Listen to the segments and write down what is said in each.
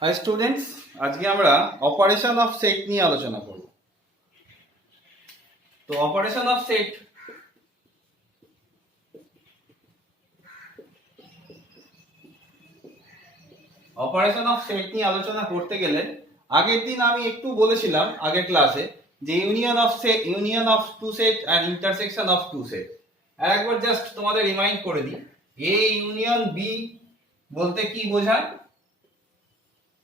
High students, আজকে আমরা operation of set নিয়ে আলোচনা করব। তো অপারেশন অফ সেট নিয়ে আলোচনা করতে গেলে আগের দিন আমি একটু বলেছিলাম আগের ক্লাসে যে union of two set and intersection of two set. একবার জাস্ট তোমাদের রিমাইন্ড করে দিই, এ ইউনিয়ন বি বলতে কি বোঝায়?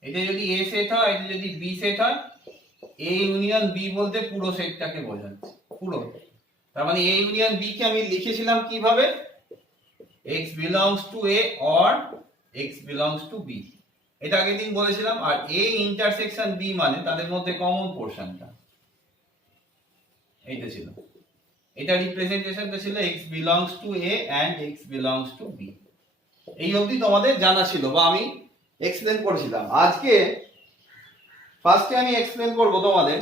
এটা যদি এ সেট হয়, এটা যদি বি সেট হয়, এ ইউনিয়ন বি বলতে পুরো সেটটাকে বোঝাচ্ছে, পুরো। তার মানে এ ইউনিয়ন বি কে আমি লিখেছিলাম কিভাবে? x belongs to a or x belongs to b, এটা আগের দিন বলেছিলাম। আর a ইন্টারসেকশন b মানে তাদের মধ্যে কমন পোরশনটা, এইটা ছিল, এটা রিপ্রেজেন্টেশনটা ছিল x belongs to a and x belongs to b। এই অবধি তোমাদের জানা ছিল বা আমি এক্সপ্লেন করেছিলাম। আজকে ফার্স্টে আমি এক্সপ্লেন করব তোমাদের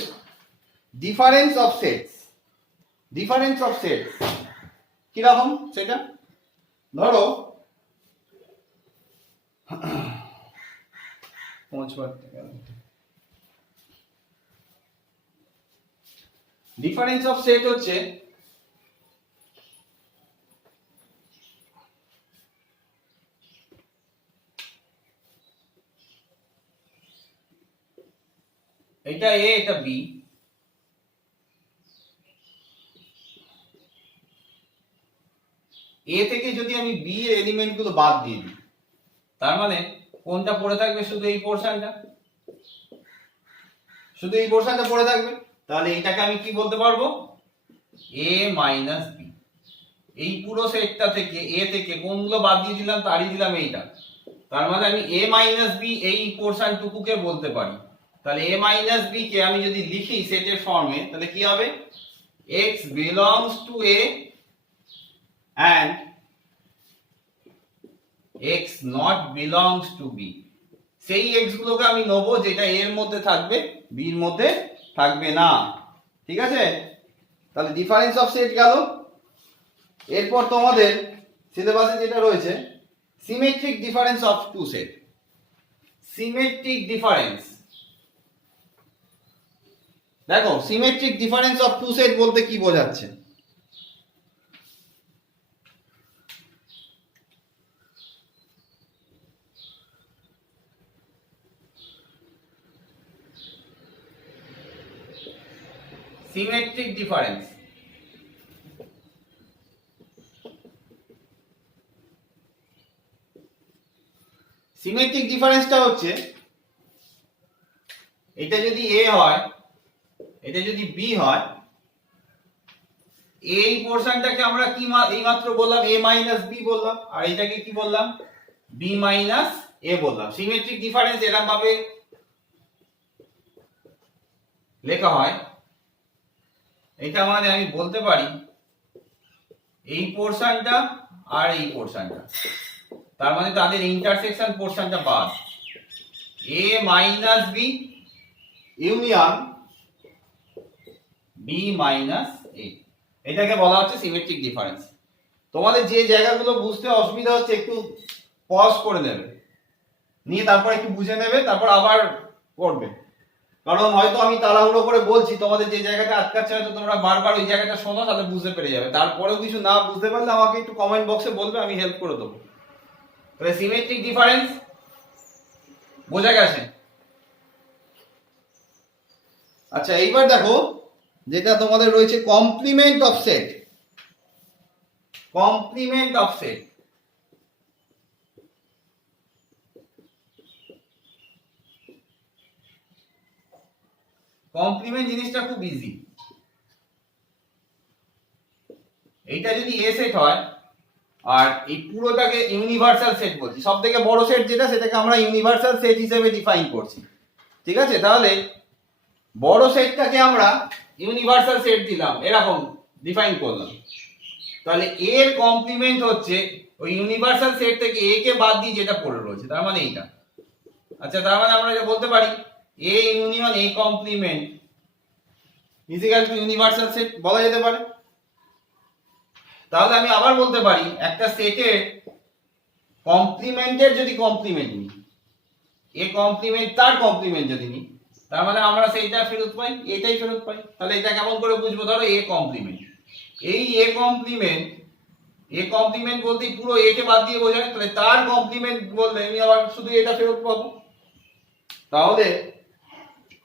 difference of sets. Difference of sets কি রকম সেটা? ধরো ডিফারেন্স অফ সেট হচ্ছে এটা এ, এটা বি, এ থেকে যদি আমি বি এর এলিমেন্ট গুলো বাদ দিয়ে দিই, তার মানে কোনটা পড়ে থাকবে? শুধু এই পোরশনটা, শুধু এই পোরশনটা পড়ে থাকবে। তাহলে এটাকে আমি কি বলতে পারবো? এ মাইনাস বি। এই পুরো সেটটা থেকে এ থেকে কোনগুলো বাদ দিয়ে দিলাম? তারই দিলাম এইটা। তার মানে আমি এ মাইনাস বি এই পোরশনটুকুকে বলতে পারি। তাহলে এ মাইনাস বি কে আমি যদি লিখি সেটের ফর্মে, তাহলে কি হবে? x belongs to a and x not belongs to b। সেই x গুলোকে আমি নেবো যেটা এর মধ্যে থাকবে, b এর মধ্যে থাকবে না। ঠিক আছে? তাহলে ডিফারেন্স অফ সেট গেল। এরপর তোমাদের সিলেবাসে যেটা রয়েছে symmetric difference of two set. Symmetric difference, দেখো symmetric difference of two set বলতে কি বোঝাচ্ছে? সিমেট্রিক ডিফারেন্স সিমেট্রিক ডিফারেন্সটা হচ্ছে এটা যদি a হয়, এটা যদি b হয়, এই পোরশনটাকে আমরা কি এইমাত্র বললাম a মাইনাস b বললাম, আর এটাকে কি বললাম? b মাইনাস a বললাম। সিমেট্রিক ডিফারেন্স এরকম ভাবে লেখা হয়। এটা মানে আমি বলতে পারি এই পোরশনটা আর এই পোরশনটা, তার মানে তাদের ইন্টারসেকশন পোরশনটা বাদ, a minus b union b minus a, এটাকে বলা হচ্ছে সিমেট্রিক ডিফারেন্স। তোমাদের যে জায়গাগুলো বুঝতে অসুবিধা হচ্ছে একটু পজ করে নেবে, নিয়ে তারপর একটু বুঝে নেবে, তারপর আবার করবে। কারণ হয়তো আমি তাড়াহুড়ো করে বলছি, তোমাদের যে জায়গাটা আটকাচ্ছে হয়তো তোমরা বারবার ওই জায়গাটা শোনো, তাহলে বুঝতে পেরে যাবে। তারপরেও কিছু না বুঝতে পারলে আমাকে একটু কমেন্ট বক্সে বলবে, আমি হেল্প করে দেবো। তাহলে সিমেট্রিক ডিফারেন্স বোঝা গেছে? আচ্ছা, এইবার দেখো যেটা তোমাদের রয়েছে complement of set. Complement of set, complement জিনিসটা খুব ইজি। এইটা যদি এ সেট হয় আর এই পুরোটাকে ইউনিভার্সাল সেট বলছি, সব থেকে বড় সেট যেটা, সেটাকে আমরা ইউনিভার্সাল সেট হিসেবে ডিফাইন করছি। ঠিক আছে? তাহলে বড় সেটটাকে আমরা ইউনিভার্সাল সেট দিলাম, এরকম ডিফাইন করলাম। তাহলে এর কমপ্লিমেন্ট হচ্ছে ওই ইউনিভার্সাল সেট থেকে এ কে বাদ দিয়ে যেটা পড়ে রয়েছে, তার মানে এইটা। আচ্ছা, তার মানে আমরা বলতে পারি A union A complement is equal to universal set বলা যেতে পারে। তাহলে আমি আবার বলতে পারি একটা সেটের কমপ্লিমেন্টের যদি কমপ্লিমেন্ট নিই, এ কমপ্লিমেন্ট তার কমপ্লিমেন্ট যদি নিই, তার মানে আমরা সেইটা ফেরত পাই, এটাই ফেরত পাই। তাহলে এটা কেমন করে বুঝবো? ধরো এ কমপ্লিমেন্ট, এই এ কমপ্লিমেন্ট, এ কমপ্লিমেন্ট বলতে পুরো এ কে বাদ দিয়ে বোঝায়, তাহলে তার কমপ্লিমেন্ট বললে আমি আবার শুধু এটা ফেরত পাবো। তাহলে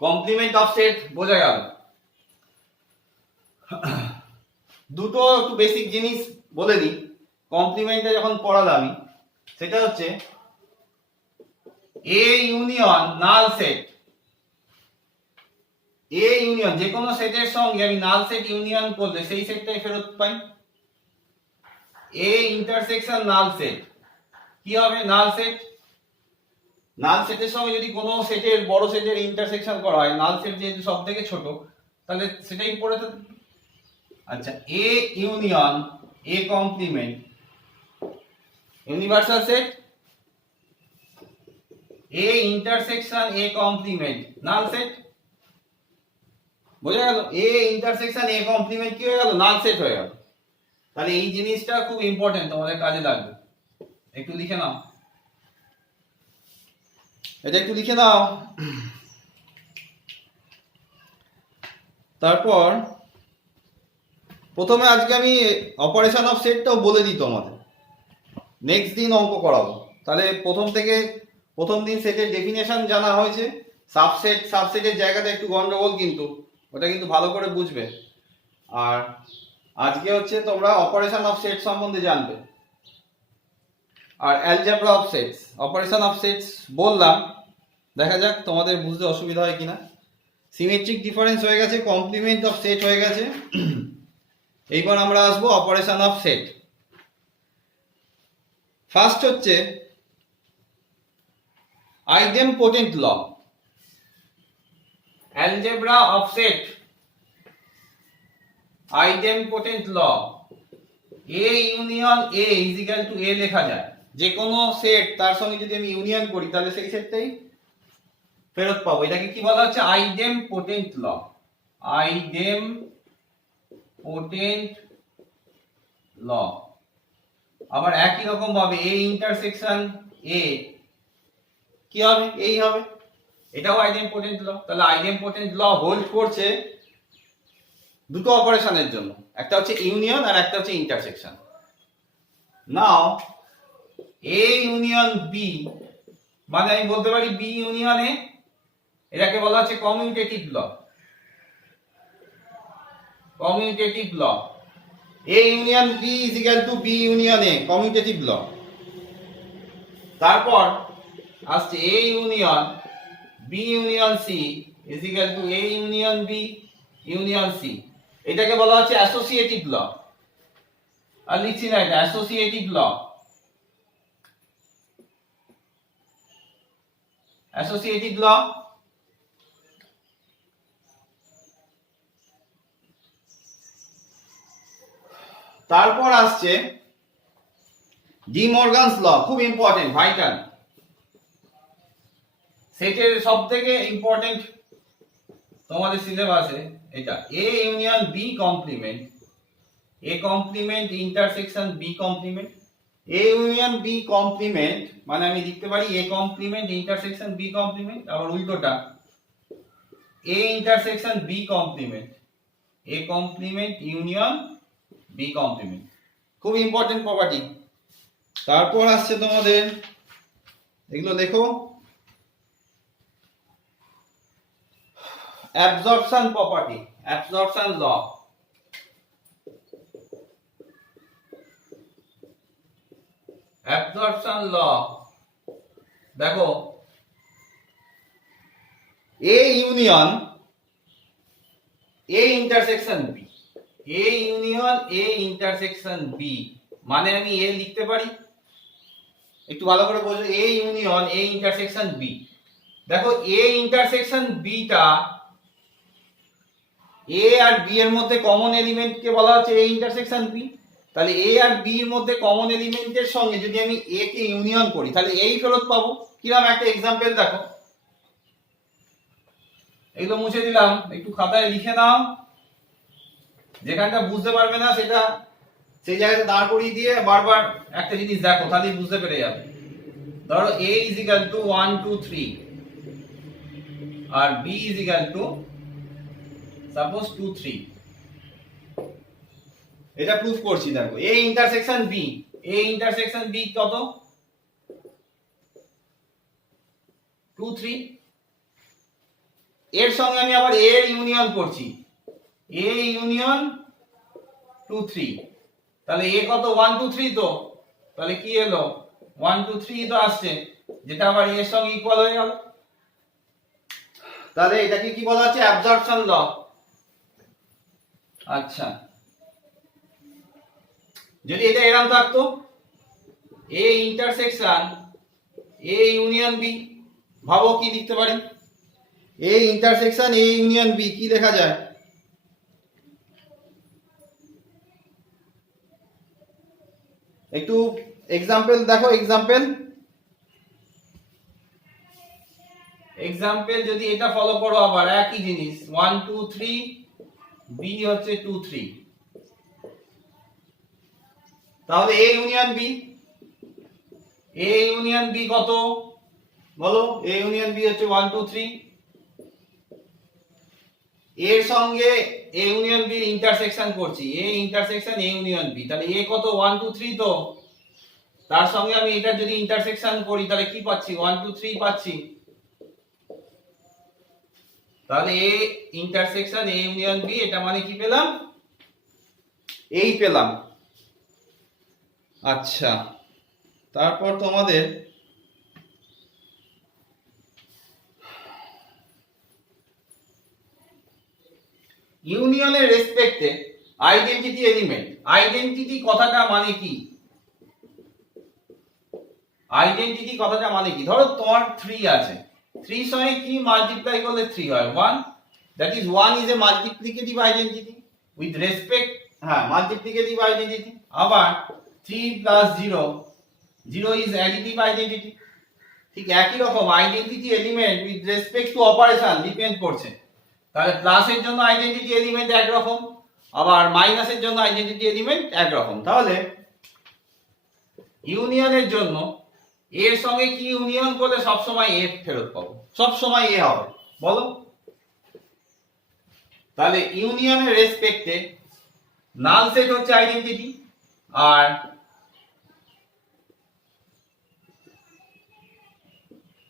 কমপ্লিমেন্ট অফ সেট বোঝা গেল। দুটো একটু বেসিক জিনিস বলে দিই কমপ্লিমেন্টে যখন পড়ালাম, সেটা হচ্ছে এ ইউনিয়ন নাল সেট। এ ইউনিয়ন যে কোনো সেটের সঙ্গে আমি নাল সেট ইউনিয়ন করলে সেই সেটটাই ফেরত পাই। এ ইন্টারসেকশন নাল সেট কি হবে? Null set. নাল সেটের সঙ্গে যদি কোনো সেটের বড় সেটের ইন্টারসেকশন করা হয়, নাল সেট যেহেতু সব থেকে ছোট, তাহলে সেটাই পড়ে তো। আচ্ছা, A union A complement universal set, A intersection A complement null set. বোঝা গেল? এ ইন্টারসেকশন এ কমপ্লিমেন্ট কি হয়ে গেল? নাল সেট হয়ে গেল। তাহলে এই জিনিসটা খুব ইম্পর্টেন্ট, তোমাদের কাজে লাগবে। একটু লিখে নাও, এটা একটু লিখে নাও। তারপর প্রথমে আজকে আমি অপারেশন অফ সেটটাও বলে দিই তোমাদের, নেক্সট দিন অঙ্ক করাবো। তাহলে প্রথম দিন সেটের ডেফিনেশন জানা হয়েছে, সাবসেটের জায়গাটা একটু গন্ডগোল, কিন্তু ওটা কিন্তু ভালো করে বুঝবে। আর আজকে হচ্ছে তোমরা অপারেশন অফ সেট সম্বন্ধে জানবে, আর algebra of sets. Operation of sets বললাম, দেখা যাক তোমাদের বুঝতে অসুবিধা হয় কিনা। সিমেট্রিক ডিফারেন্স হয়ে গেছে, কমপ্লিমেন্ট অফ সেট হয়ে গেছে। এইবার আমরা আসবো অপারেশন অফ সেট। ফার্স্ট হচ্ছে idempotent law, algebra of set, idempotent law. A union A is equal to A লেখা যায়। যে কোনো সেট তার সঙ্গে যদি আমি ইউনিয়ন করি, তাহলে সেই সেটটাই ফেরত পাবো। এটাকে কি বলা হচ্ছে? আইডেমপোটেন্ট ল। আইডেমপোটেন্ট ল। আবার একই রকম ভাবে এ ইন্টারসেকশন এ কি হবে? এই হবে। এটাও আইডেমপোটেন্ট ল। তাহলে আইডেমপোটেন্ট ল হোল্ড করছে দুটো অপারেশনের জন্য, একটা হচ্ছে ইউনিয়ন আর একটা হচ্ছে intersection. Now A union B, মানে আমি বলতে পারি বি ইউনিয়ন এ, এটাকে বলা হচ্ছে commutative law. Commutative law. A union B is equal to B union A, commutative law. তারপর আসছে A union B union C is equal to A union B union C. এটাকে বলা হচ্ছে অ্যাসোসিয়েটিভ ল। আর লিখছি না, এটা অ্যাসোসিয়েটিভ ল। অ্যাসোসিয়েটিভ ল। তারপর আসছে ডি মর্গানস ল, খুব ইম্পর্টেন্ট, ভাইটাল। সেটের সব থেকে ইম্পর্টেন্ট তোমাদের সিলেবাসে এটা। A union B complement, A complement intersection B complement. A union B complement মানে আমি লিখতে পারি A complement intersection B complement. আবার উল্টোটা, A intersection B complement, A complement union B complement. খুব ইম্পর্টেন্ট প্রপার্টি। তারপর আসছে তোমাদের, এগুলো দেখো, absorption property, absorption law. Absorption law দেখো, A union A intersection B, A union A intersection B, মানে আমি এ লিখতে পারি, একটু ভালো করে বোঝো, A union A intersection B. দেখো এ ইন্টারসেকশন বিটা, এ আর বি এর মধ্যে কমন এলিমেন্ট কে বলা হচ্ছে এ ইন্টারসেকশন বি। তাহলে এ আর বি এর মধ্যে কমন এলিমেন্টের সঙ্গে যদি আমি এ কে ইউনিয়ন করি, তাহলে এই ফেরত পাবো। কিরকম একটা এক্সাম্পল দেখো, এগুলো মুছে দিলাম, একটু খাতায় লিখে নাও। যেখানটা বুঝতে পারবে না সেটা সেই জায়গাতে দাঁড় করিয়ে দিয়ে বারবার একটা জিনিস দেখো, তাহলেই বুঝতে পেরে যাবে। ধরো a ইজ ইকুয়াল টু 1 2 3 আর b is equal to suppose 2 3। এটা প্রুফ করছি, দেখো a intersection b, a intersection b কত 2 3। এর সঙ্গে আমি আবার a এর ইউনিয়ন করছি, a ইউনিয়ন 2 3, তাহলে a কত 1 2 3, তো তাহলে কি এলো 1 2 3 তো আসছে, যেটা আবার a এর সঙ্গে ইকুয়াল হয়ে গেল। তাহলে এটাকে কি বলা হচ্ছে অ্যাবজর্পশন ল। আচ্ছা, যদি এটা এরকম থাকতো a intersection a union b, ভাবো কি লিখতে পারি, a intersection a union b কি লেখা যায়? একটু এক্সাম্পল দেখো, এক্সাম্পল যদি এটা ফলো করো আবার একই জিনিস 1 2 3 b হচ্ছে 2 3, তাহলে a union b, a union b কত বলো? a ইউনিয়ন b হচ্ছে 1 2 3, এর সঙ্গে a ইউনিয়ন b এর ইন্টারসেকশন করছি, a intersection a union b, তাহলে a কত 1 2 3, তো তার সঙ্গে আমি এটা যদি ইন্টারসেকশন করি তাহলে কি পাচ্ছি 1 2 3 পাচ্ছি, তাহলে a intersection a union b, এটা মানে কি পেলাম, এই পেলাম। আচ্ছা, তারপর তোমাদের ইউনিয়নের রেসপেক্টে আইডেন্টিটি এলিমেন্ট, আইডেন্টিটি কথাটা মানে কি, আইডেন্টিটি কথাটা মানে কি? ধরো তোমার 3 আছে, 3 সঙ্গে কি মাল্টিপ্লাই করলে 3 হয় 1, that is 1 is a multiplicative identity with respect, হ্যাঁ মাল্টিপ্লিকেটিভ আইডেন্টিটি। আবার 3 প্লাস 0, 0 ইজ অ্যাডিটিভ আইডেন্টিটি। ঠিক একই রকম identity element with respect to operation depend করছে। তাহলে প্লাসের জন্য আইডেন্টিটি এলিমেন্ট একরকম, আবার মাইনাসের জন্য আইডেন্টিটি এলিমেন্ট একরকম। তাহলে ইউনিয়নের জন্য এর সঙ্গে কি ইউনিয়ন করলে সবসময় এ ফেরত পাবো, সবসময় এ হবে বলো? তাহলে ইউনিয়নের রেসপেক্টে নাল সেট হচ্ছে আইডেন্টিটি, আর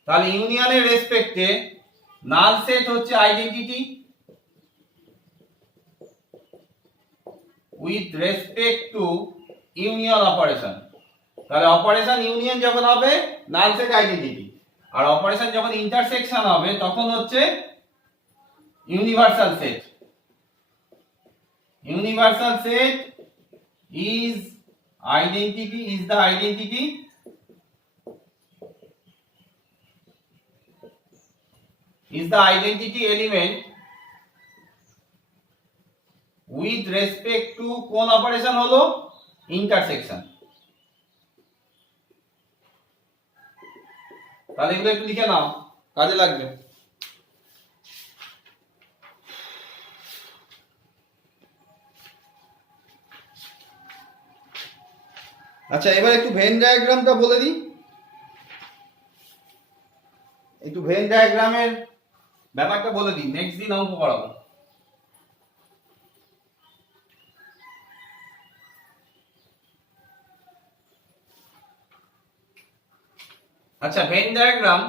তাহলে ইউনিয়নের রেসপেক্টে নাল সেট হচ্ছে identity with respect to union operation. তাহলে অপারেশন ইউনিয়ন যখন হবে নাল সেট আইডেন্টিটি, আর অপারেশন যখন ইন্টারসেকশন হবে তখন হচ্ছে universal set. Universal set is identity, is the identity is the identity element with respect to কোন operation হলো ইন্টারসেকশন। তাহলে এগুলো একটু লিখে নাও, কাজে লাগবে। আচ্ছা, এবার একটু ভেন ডায়াগ্রামটা বলে দিই, একটু ভেন ডায়াগ্রামের ব্যাপারটা বলে দিই, নেক্সট দিন অঙ্ক করাবো। আচ্ছা, ভেন ডায়াগ্রাম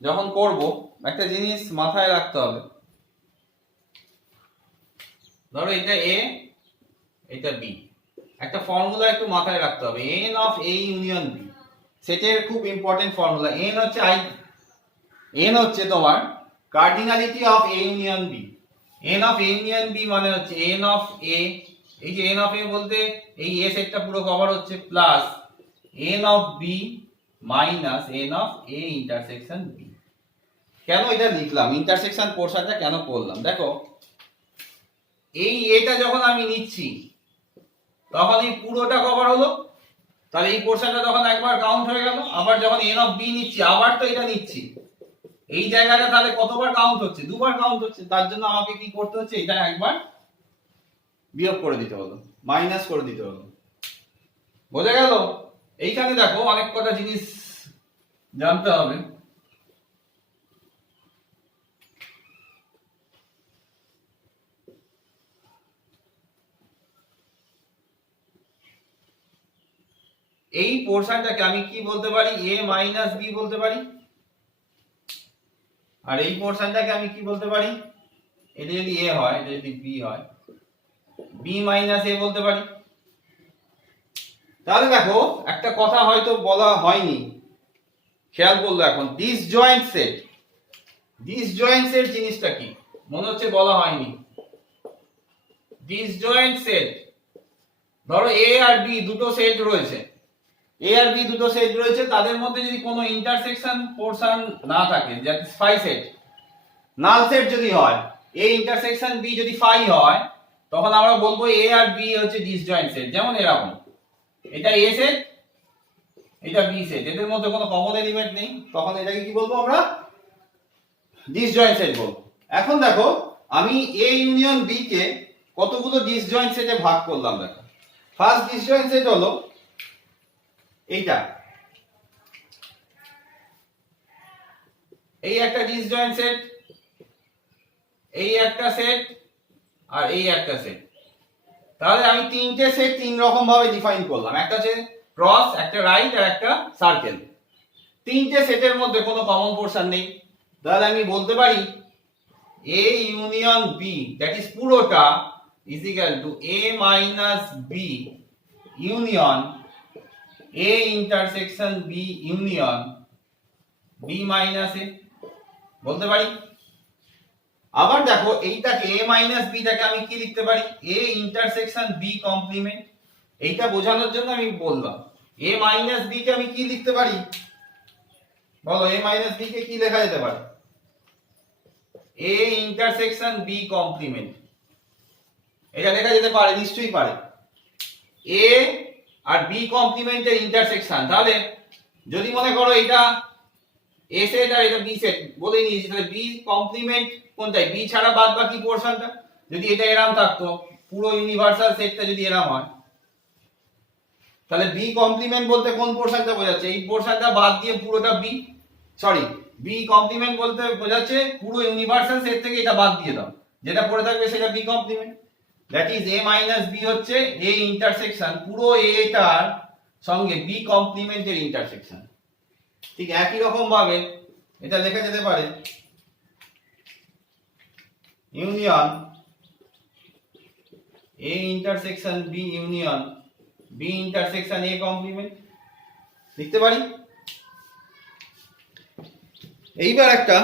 যখন করব একটা জিনিস মাথায় রাখতে হবে। ধরো এটা এ, এটা বি, একটা ফর্মুলা একটু মাথায় রাখতে হবে, n of a union b, সেটের খুব ইম্পর্টেন্ট ফর্মুলা। n হচ্ছে তোমার cardinality of a union b, n of a union b মানে হচ্ছে n অফ a, এই যে n অফ a বলতে এই a সেটটা পুরো কভার হচ্ছে, plus n of b minus n of a intersection b। কেন এটা লিখলাম, ইন্টারসেকশন পোরশনটা কেন করলাম? দেখো এই এটা যখন আমি নিচ্ছি তখন এই পুরোটা কভার হলো, তাহলে এই পোরশনটা তখন একবার কাউন্ট হয়ে গেল। আবার যখন n অফ b নিচ্ছি আবার তো এটা নিচ্ছি, এই জায়গাটা তাহলে কতবার কাউন্ট হচ্ছে? দুবার কাউন্ট হচ্ছে। তার জন্য আমাকে কি করতে হচ্ছে, এটা একবার বিয়োগ করে দিতে হলো, মাইনাস করে দিতে হলো। বোঝা গেল? এইখানে দেখো অনেক কটা জিনিস জানতে হবে। এই পোরশনটাকে আমি কি বলতে পারি? a মাইনাস বি বলতে পারি। আর এই পোরশনটাকে আমি কি বলতে পারি? এটা যদি a হয়, এটা যদি b হয়, b মাইনাস a বলতে পারি। তাহলে দেখো একটা কথা হয়তো বলা হয়নি, খেয়াল করলো এখন, ডিসজয়েন্ট সেট। ডিসজয়েন্ট সেট জিনিসটা কি মনে হচ্ছে বলা হয়নি। ডিসজয়েন্ট সেট, ধরো a আর b দুটো সেট রয়েছে, a আর b দুটো সেট রয়েছে, তাদের মধ্যে যদি কোনো ইন্টারসেকশন পোরশন না থাকে, that is phi set, null set যদি হয়, a ইন্টারসেকশন b যদি ফাই হয়, তখন আমরা বলবো a আর b হচ্ছে ডিসজয়েন্ট সেট। যেমন এরকম, এটা a সেট, এটা b সেট, এদের মধ্যে কোনো কমন এলিমেন্ট নেই, তখন এটাকে কি বলবো আমরা? ডিসজয়েন্ট সেট বলবো। এখন দেখো আমি a ইউনিয়ন b কে কতগুলো ডিসজয়েন্ট সেটে ভাগ করলাম। দেখো ফার্স্ট ডিসজয়েন্ট সেট হলো এইটা, এই একটা ডিসজয়েন্ট সেট, এই একটা সেট, আর এই একটা সেট। তাহলে আমি তিনটে সেট তিন রকম ভাবে ডিফাইন করলাম, একটা হচ্ছে ক্রস, একটা রাইট, আর একটা সার্কেল। তিনটে সেটের মধ্যে কোনো কমন পোরশন নেই, তাহলে আমি বলতে পারি a union b, that is পুরোটা, is equal to a minus b union a intersection b union b minus a বলতে পারি। আবার দেখো এইটাকে a মাইনাস b টাকে আমি কি লিখতে পারি? a intersection b complement. এইটা বোঝানোর জন্য আমি বললাম a মাইনাস b কে আমি কি লিখতে পারি? বলো a মাইনাস b কে কি লেখা যেতে পারে? a ইন্টারসেকশন b কমপ্লিমেন্ট, এটা লেখা যেতে পারে, নিশ্চয়ই পারে। a আর b কমপ্লিমেন্টের ইন্টারসেকশন, তাহলে যদি মনে করো এটা a সেট আর এটা b সেট বলে নিয়েছি, তাহলে b কমপ্লিমেন্ট কোনটাই? b ছাড়া বাদ বাকি পোরশনটা। যদি এটা এরকম থাকতো, পুরো ইউনিভার্সাল সেটটা যদি এরকম হয়, তাহলে b কমপ্লিমেন্ট বলতে কোন পোরশনটা বোঝাচ্ছে? এই পোরশনটা বাদ দিয়ে পুরোটা b, সরি, b কমপ্লিমেন্ট বলতে বোঝাচ্ছে পুরো ইউনিভার্সাল সেট থেকে এটা বাদ দিয়ে দাও, যেটা পড়ে থাকবে সেটা b complement. That is a minus b হচ্ছে a ইন্টারসেকশন পুরো a টার সঙ্গে b কমপ্লিমেন্টের ইন্টারসেকশন। ঠিক একই রকম ভাবে এটা লেখা যেতে পারে union a intersection b union b intersection a complement লিখতে পারি। এইবার একটা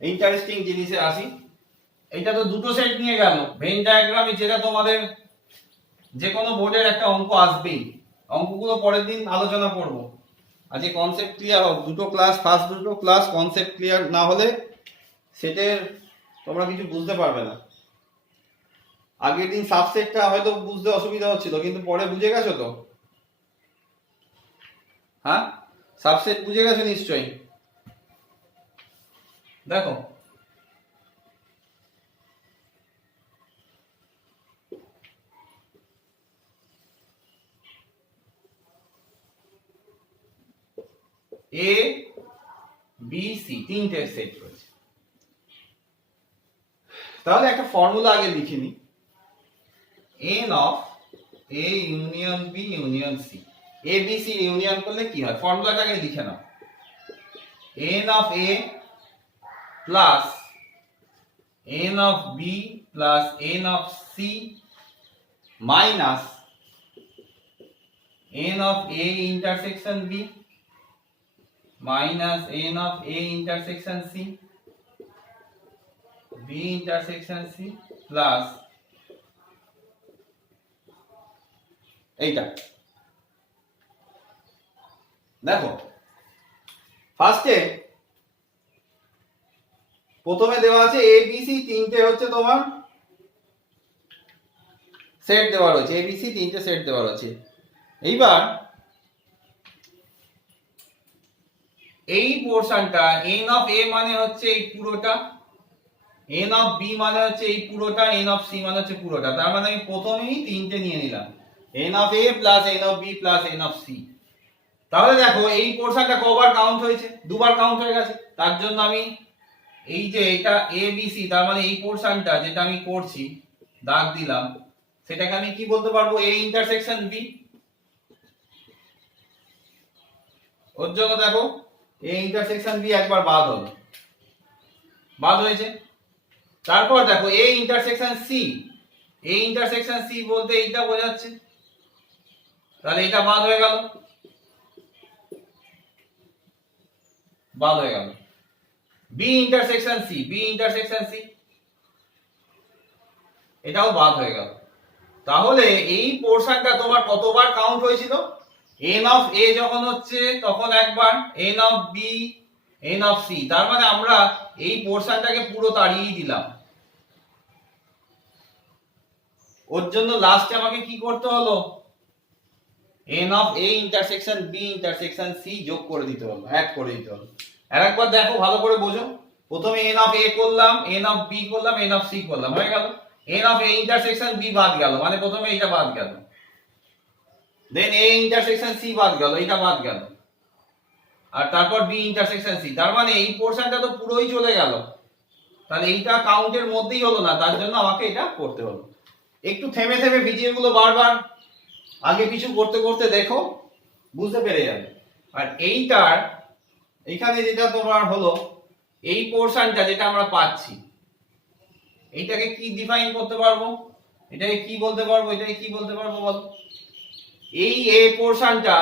ইন্টারেস্টিং জিনিসে আসি। এটা তো দুটো সেট নিয়ে গেল, ভেন ডায়াগ্রামে যেটা তোমাদের যে কোনো বোর্ডের একটা অঙ্ক আসবেই, অঙ্কগুলো পরের দিন আলোচনা করব। আজকে কনসেপ্ট ক্লিয়ার হোক, দুটো ক্লাস, ফার্স্ট দুটো ক্লাস কনসেপ্ট ক্লিয়ার না হলে সেটের তোমরা কিছু বুঝতে পারবে না। আগের দিন সাবসেটটা হয়তো বুঝতে অসুবিধা হচ্ছিল, কিন্তু পরে বুঝে গেছো তো? হ্যাঁ, সাবসেট বুঝে গেছো নিশ্চয়ই। দেখো এ বি সি তিনটে সেট রয়েছে, তাহলে একটা ফর্মুলা আগে লিখে নি, n of a union b union c। a b c union করলে কি হয়? ফর্মুলাটাকে লিখে নাও, n of a plus n of b plus n of c minus n of a intersection b minus n of a intersection c b intersection c plus এইটা। দেখো ফার্স্টে প্রথমে দেওয়া আছে এ বি সি, তিনটে হচ্ছে তোমার সেট দেওয়া রয়েছে, এ বি সি তিনটে সেট দেওয়া রয়েছে। এইবার এই পোরশনটা n অফ a মানে হচ্ছে এই পুরোটা, এন অফ বি মানে হচ্ছে এই পুরোটা, এন অফ সি মানে হচ্ছে পুরোটা, তার মানে আমি প্রথমেই তিনটে নিয়ে নিলাম, n of A plus n of B plus n of C. তাহলে দেখো এই পোরশনটা কবার কাউন্ট হয়েছে, দুবার কাউন্ট হয়ে গেছে। তার জন্য আমি এই যে এটা এ বি সি, তার মানে এই পোরশনটা যেটা আমি করছি দাগ দিলাম, সেটাকে আমি কি বলতে পারবো, এ ইন্টারসেকশন বি। ওর জন্য দেখো এ ইন্টারসেকশন বি একবার বাদ হলো, বাদ হয়েছে। তারপর দেখো A intersection C, A intersection C বলতে এইটা বোঝাচ্ছে, তাহলে এটা বাদ হয়ে গেল, বাদ হয়ে গেল। B intersection C, B intersection C, এটাও বাদ হয়ে গেল। তাহলে এই পোরশনটা তোমার কতবার কাউন্ট হয়েছিল, এন অফ এ যখন হচ্ছে তখন একবার, n of B, n of C, তার মানে আমরা এই পোরশনটাকে পুরো তাড়িয়ে দিলাম। ওর জন্য লাস্টে আমাকে কি করতে হলো, n of A intersection B intersection C যোগ করে দিতে হলো, অ্যাড করে দিতে হলো। আরেকবার দেখো ভালো করে বোঝো, প্রথমে এন অফ এ করলাম, এন অফ বি করলাম, এন অফ সি করলাম, হয়ে গেল। N of A intersection B বাদ গেল, মানে প্রথমে এটা বাদ গেল, দেন এ ইন্টারসেকশন সি বাদ গেল, এটা বাদ গেল, আর তারপর বি ইন্টারসেকশন সি, তার মানে এই পোরশনটা তো পুরোই চলে গেল। তাহলে এইটা কাউন্টের মধ্যেই হলো না, তার জন্য আমাকে এটা করতে হলো। একটু থেমে থেমে ভিডিওগুলো বারবার আগে পিছু করতে করতে দেখো, বুঝতে পেরে যাবে। আর এইটার এখানে যেটা তোমার হলো, এই পোরশনটা যেটা আমরা পাচ্ছি, এইটাকে কি ডিফাইন করতে পারবো, এটাকে কি বলতে পারবো, এটাকে কি বলতে পারবো বলো। এই এ পোরশনটা,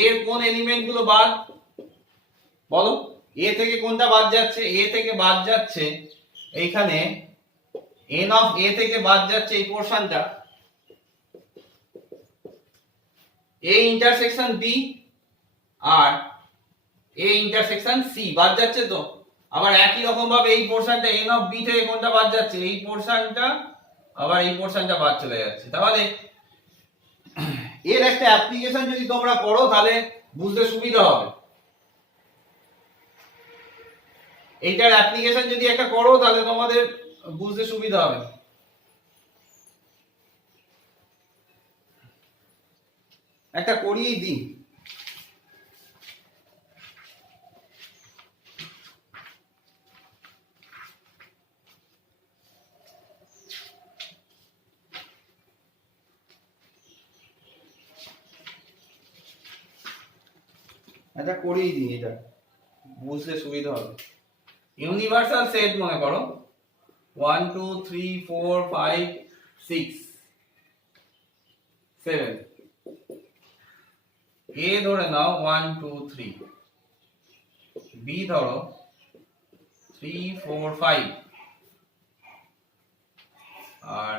এর কোন এলিমেন্ট গুলো বাদ বলো, এ থেকে কোনটা বাদ যাচ্ছে, এ থেকে বাদ যাচ্ছে এইখানে এন অফ এ থেকে বাদ যাচ্ছে এই পোরশনটা, এ ইন্টারসেকশন বি আর এ ইন্টারসেকশন সি বাদ যাচ্ছে। তো আবার একই রকম ভাবে এই পোরশনটা এন অফ বি থেকে কোনটা বাদ যাচ্ছে, এই পোরশনটা, আবার এই পোরশনটা বাদ চলে যাচ্ছে। তাহলে এর একটা অ্যাপ্লিকেশন যদি তোমরা করো তাহলে বুঝতে সুবিধা হবে। এইটার অ্যাপ্লিকেশন যদি একটা করো তাহলে তোমাদের বুঝতে সুবিধা হবে। একটা করিয়েই দিই। এটা করিয়ে দিই, এটা বুঝতে সুবিধা হবে। ইউনিভার্সাল সেট মনে করো 1 2 3 4 5 6 7, এ ধরে নাও 1 2 3, বি ধরো 3 4 5, আর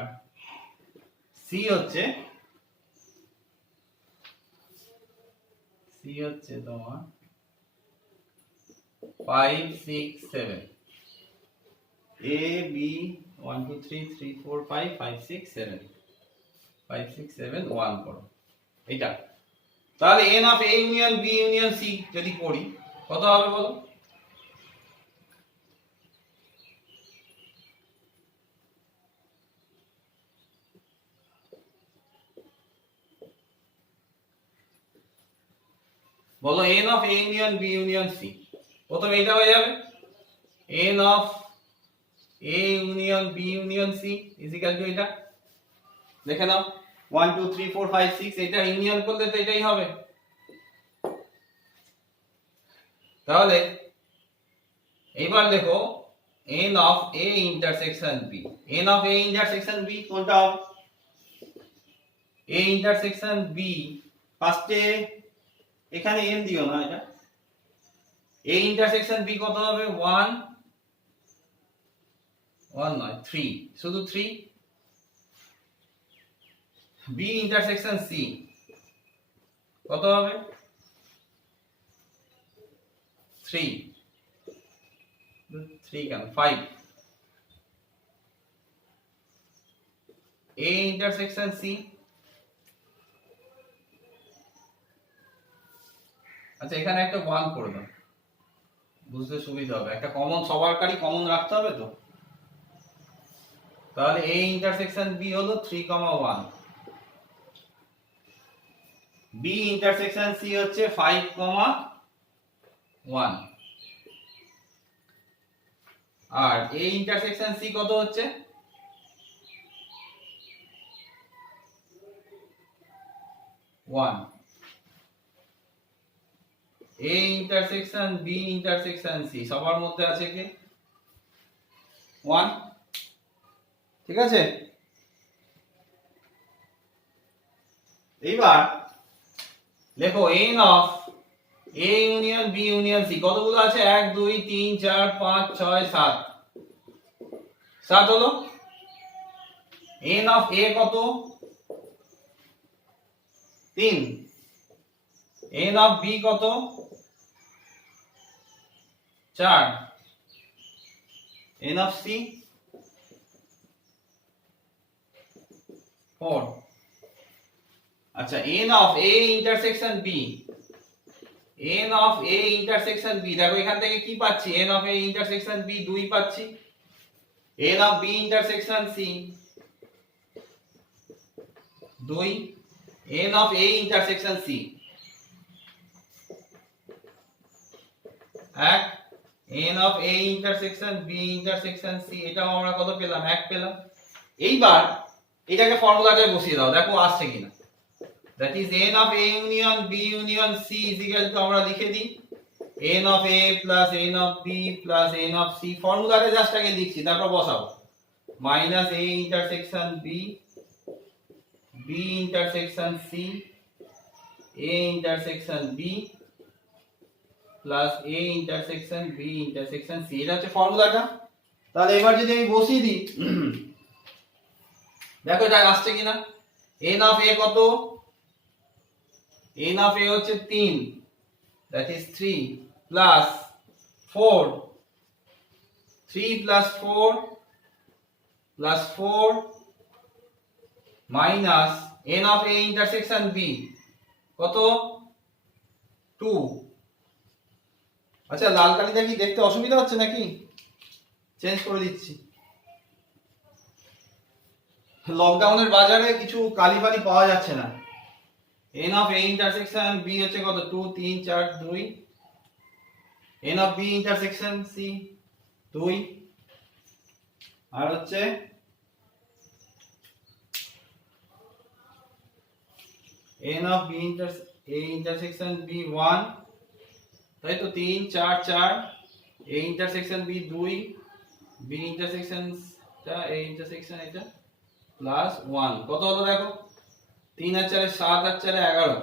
সি হচ্ছে তোমার 5 6 7, এ বি 1 2 3 3 4 5 5 6 7, 5 6 7 1 করো এটা। তাহলে n of A union B union C যদি করি কত হবে বলো, বলো n of A union B union C. প্রথমে এটা হয়ে যাবে n of A union B union C is equal to এটা, দেখে নাও 1 2 3 4 5 6, এটা ইউনিয়ন করলে তো এটাই হবে। তাহলে এবার দেখো n of a intersection b, n of a intersection b কোনটা হবে, a ইন্টারসেকশন b ফার্স্টে এখানে n দিও না, এটা a ইন্টারসেকশন b কত হবে 1 1 নয় 3, শুধু 3। b ইন্টারসেকশন c কত হবে 3, 3 কেন 5, a ইন্টারসেকশন c, আচ্ছা এখানে একটা 1 করে দাও, বুঝতে সুবিধা হবে, একটা কমন সবারকারই কমন রাখতে হবে তো। তাহলে a ইন্টারসেকশন b হলো 3,1, b ইন্টারসেকশন c হচ্ছে 5,1, আর a ইন্টারসেকশন c কত হচ্ছে 1, a intersection b intersection c সবার মধ্যে আছে কি 1, ঠিক আছে। এইবার লেখো n of a union b union c কতগুলো আছে 1 2 3 4 5 6 7, 7 হলো। n অফ a কত 3, n অফ b কত 4, n অফ c 4। আচ্ছা n of a intersection b, n of a intersection b দেখো এখান থেকে কি পাচ্ছি n of a intersection b 2 পাচ্ছি, n of b intersection c 2, n of a intersection c 1, n of a intersection b intersection c এটাও আমরা কত পেলাম 1 পেলাম। এইবার এটাকে ফর্মুলাতে বসিয়ে দাও দেখো আসছে কিনা। that is n of a union b union c is equal to আমরা লিখে দিই n of a plus n of b plus n of c, ফর্মুলাতে জাস্ট আগে লিখছি তারপর বসাবো minus a intersection b, b intersection c, a intersection b plus a intersection b intersection c, এটা হচ্ছে ফর্মুলাটা। তাহলে এবার যদি আমি বসিয়ে দিই দেখো এটা আসছে কিনা। n of a কত n of a হচ্ছে 3, that is 3 plus 4, 3 plus 4 plus 4 minus n of a intersection b কত 2। আচ্ছা লাল কালিটা কি দেখতে অসুবিধা হচ্ছে নাকি, চেঞ্জ করে দিচ্ছি। লকডাউনের বাজারে কিছু কালি ফালি পাওয়া যাচ্ছে না। n of a intersection b হচ্ছে কত 2 3 4 2, n of b intersection c 2, আর হচ্ছে n of b a intersection b 1, তাই তো 3 4 4, a intersection b 2, b intersection টা a intersection এটা প্লাস 1 কত হলো দেখো 3 আর 4 7 আর 4 11,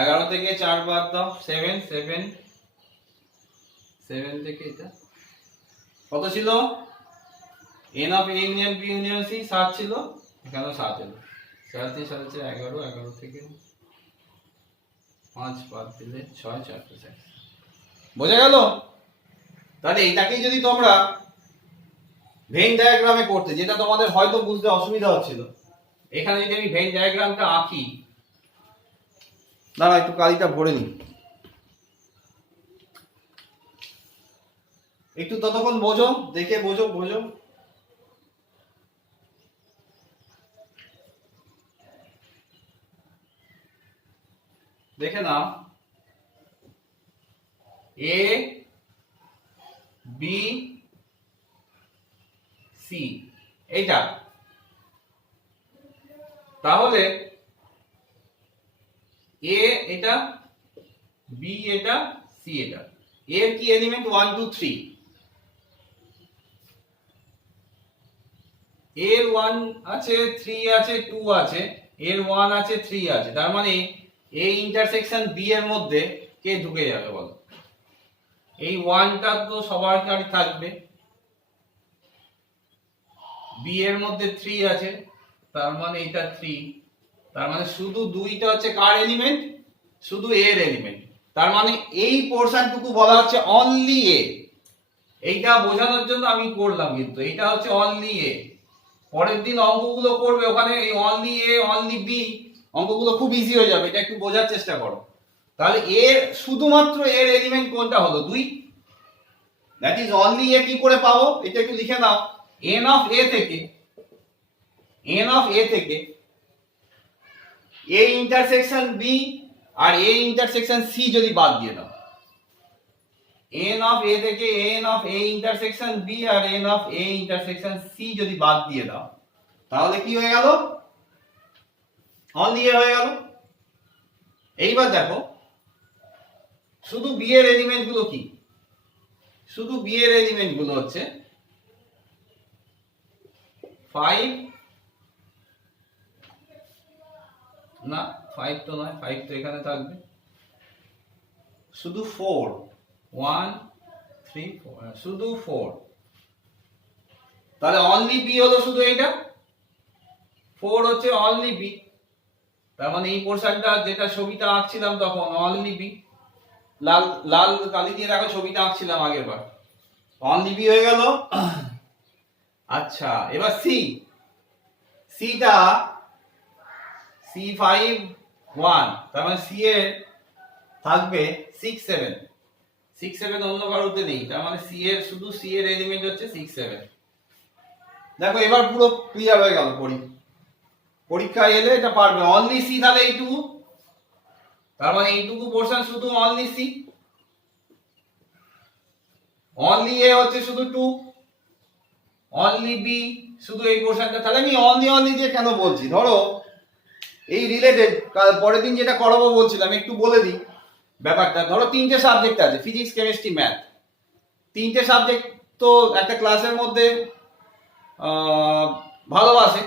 11 থেকে 4 বাদ দাও 7 7, 7 থেকে এটা কত ছিল n of a union b union c 7 ছিল, এখানেও 7 এলো, 4 3 7 4 11, 11 থেকে 5 বাদ দিলে 6 4 4, বোঝা গেল। তাহলে এইটাকেই যদি তোমরা ভেন ডায়াগ্রামে করতে, যেটা তোমাদের হয়তো বুঝতে অসুবিধা হচ্ছিল, এখানে যদি আমি ভেন ডায়াগ্রামটা আঁকি, দাঁড়া একটু কালিটা ভরে নি, একটু ততক্ষণ বোঝো, দেখে বোঝো বোঝো। দেখে নাও এ বি সি এইটা, তাহলে এ এটা বি এটা সি এটা, এর কি এলিমেন্ট 1 2 3, এর 1 আছে 3 আছে 2 আছে, এর 1 আছে 3 আছে, তার মানে এই ইন্টারসেকশন বি এর মধ্যে কে ঢুকে যাবে বলো, এই 1টা তো সবার কাছে থাকবে, বি এর মধ্যে 3 আছে তার মানে এটা 3, তার মানে শুধু 2টা হচ্ছে কার এলিমেন্ট, শুধু এর এলিমেন্ট, তার মানে এই পোরশনটুকু বলা হচ্ছে অনলি এ। এইটা বোঝানোর জন্য আমি করলাম, কিন্তু এটা হচ্ছে অনলি এ। পরের দিন অঙ্কগুলো করবে ওখানে এই অনলি এ অনলি বি অঙ্কগুলো খুব ইজি হয়ে যাবে, এটা একটু বোঝার চেষ্টা করো। তাহলে এর শুধুমাত্র এর এলিমেন্ট কোনটা হলো 2, দ্যাট ইজ অনলি এ। কি করে পাবো এটা একটু লিখে নাও, n অফ a থেকে এন অফ এ থেকে এ ইন্টারসেকশন বি আর এ ইন্টারসেকশন সি যদি বাদ দিয়ে দাও, এন অফ এ থেকে n of A intersection B আর n of A intersection C যদি বাদ দিয়ে দাও, তাহলে কি হয়ে গেল? অনলি এ হয়ে গেল। এইবার দেখো শুধু বি এর এলিমেন্ট গুলো কি, শুধু বি এর এলিমেন্ট গুলো হচ্ছে 5, না 5 তো নয়, 5 তো এখানে থাকবে, শুধু 4, 1 3 4, শুধু 4। তাহলে অনলি বি হলো শুধু এইটা, 4 হচ্ছে অনলি বি। তার মানে এই পোরশনটা যেটা ছবিটা আঁকছিলাম তখন অনলি বি, লাল লাল কালি দিয়ে দেখো ছবিটা আঁকছিলাম আগের বার, অনলি বি হয়ে গেল। আচ্ছা এবার সি, সিটা C5 1, তার মানে সি এর থাকবে 6 7, 6 7 অন্য কারোতে নেই, তার মানে সি এর শুধু সি এর এলিমেন্ট হচ্ছে 6 7। দেখো এবার পুরো ক্লিয়ার হয়ে গেল, পরীক্ষায় এলে এটা পারবে। অনলি সি, তাহলে এইটুকু, তার মানে এইটুকু পোরশন শুধু অনলি সি। অনলি এ হচ্ছে শুধু 2, অনলি বি শুধু এই পোরশনটা। তাহলে আমি অনলি অনলি দিয়ে কেন বলছি, ধরো এই রিলেটেড পরের দিন যেটা করাবো বলছিলাম, একটু বলে দিই ব্যাপারটা। ধরো 3টে সাবজেক্ট আছে, ফিজিক্স কেমিস্ট্রি ম্যাথ, 3টে সাবজেক্ট তো একটা ক্লাসের মধ্যে ভালোবাসে,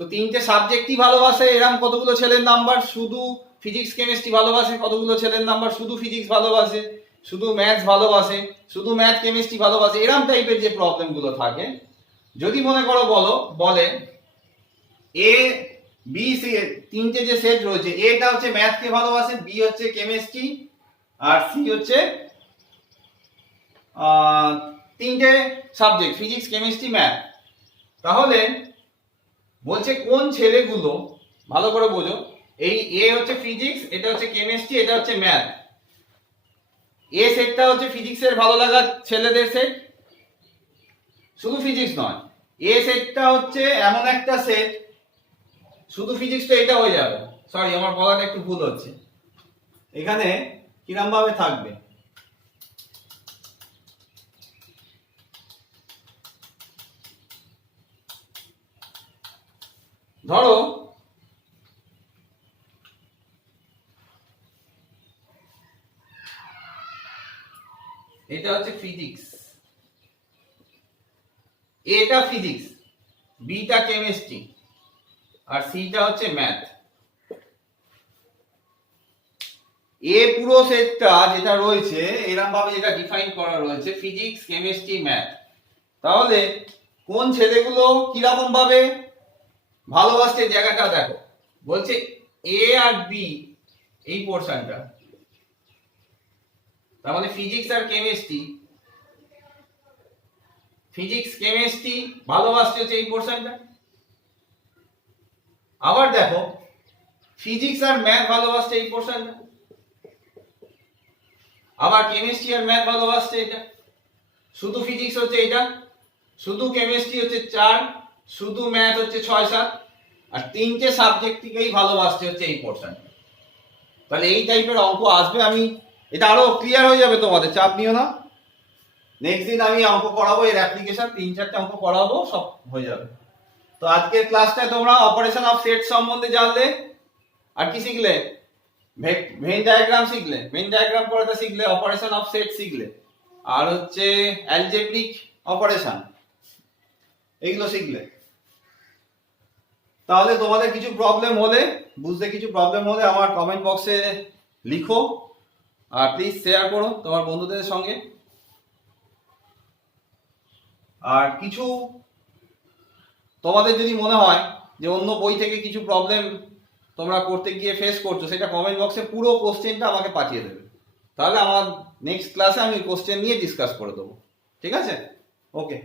তো 3টে সাবজেক্টই ভালোবাসে এরকম কতগুলো ছেলের নাম্বার, শুধু ফিজিক্স কেমিস্ট্রি ভালোবাসে কতগুলো ছেলের নাম্বার, শুধু ফিজিক্স ভালোবাসে, শুধু ম্যাথস ভালোবাসে, শুধু ম্যাথ কেমিস্ট্রি ভালোবাসে, এরকম টাইপের যে প্রবলেমগুলো থাকে, যদি মনে করো বলে এ বি সি 3টে যে সেট রয়েছে, এটা হচ্ছে ম্যাথকে ভালোবাসে, বি হচ্ছে কেমিস্ট্রি, আর সি হচ্ছে 3টে সাবজেক্ট ফিজিক্স কেমিস্ট্রি ম্যাথ। তাহলে বলছে কোন ছেলেগুলো, ভালো করে বোঝো, এই এ হচ্ছে ফিজিক্স, এটা হচ্ছে কেমিস্ট্রি, এটা হচ্ছে ম্যাথ, এ সেটটা হচ্ছে ফিজিক্সের ভালো লাগা ছেলেদের সেট, শুধু ফিজিক্স নয়, এ সেটটা হচ্ছে এমন একটা সেট, শুধু ফিজিক্স তো এটা হয়ে যাবে, সরি আমার বলাটা একটু ভুল হচ্ছে, এখানে কিরম ভাবে থাকবে, ধরো এটা হচ্ছে ফিজিক্স, এটা ফিজিক্স, বিটা কেমিস্ট্রি, আর সিটা হচ্ছে ম্যাথ। এ পুরো সেটটা যেটা রয়েছে এরকম ভাবে যেটা ডিফাইন করা রয়েছে ফিজিক্স কেমিস্ট্রি ম্যাথ। তাহলে কোন ছেলেগুলো কিরকম ভাবে ভালোবাসছে জায়গাটা দেখো, বলছে এ আর বি এই পোরশনটা, তার মানে ফিজিক্স আর কেমিস্ট্রি, ফিজিক্স কেমিস্ট্রি ভালোবাসছে হচ্ছে এই পোরশনটা। আবার দেখো ফিজিক্স আর ম্যাথ ভালোবাসছে এই পোরশনটা, আবার কেমিস্ট্রি আর ম্যাথ ভালোবাসছে এটা, শুধু ফিজিক্স হচ্ছে এটা, শুধু কেমিস্ট্রি হচ্ছে 4, শুধু ম্যাথ হচ্ছে 6 7, আর 3টে সাবজেক্টকেই ভালোবাসতে হচ্ছে এই পোরশনটা। তাহলে এই টাইপের অঙ্ক আসবে, আমি এটা আরো ক্লিয়ার হয়ে যাবে, তোমাদের চাপ নিও না, নেক্সট দিন আমি অঙ্ক করাবো, এর অ্যাপ্লিকেশন 3-4টে অঙ্ক করাবো, সব হয়ে যাবে। তো আজকের ক্লাসটায় তোমরা অপারেশন অফ সেট সম্বন্ধে জানলে, আর কি শিখলে, ভেন ডায়াগ্রাম শিখলে, ভেন ডায়াগ্রাম করাটা শিখলে, অপারেশন অফ সেট শিখলে, আর হচ্ছে অ্যালজেব্রিক অপারেশন, এইগুলো শিখলে। তাহলে তোমাদের কিছু প্রবলেম হলে, বুঝতে কিছু প্রবলেম হলে আমার কমেন্ট বক্সে লিখো, আর প্লিজ শেয়ার করো তোমার বন্ধুদের সঙ্গে। আর কিছু তোমাদের যদি মনে হয় যে অন্য বই থেকে কিছু প্রবলেম তোমরা করতে গিয়ে ফেস করছো, সেটা কমেন্ট বক্সে পুরো কোশ্চেনটা আমাকে পাঠিয়ে দেবে, তাহলে আমার নেক্সট ক্লাসে আমি কোশ্চেন নিয়ে ডিসকাস করে দেবো, ঠিক আছে? ওকে।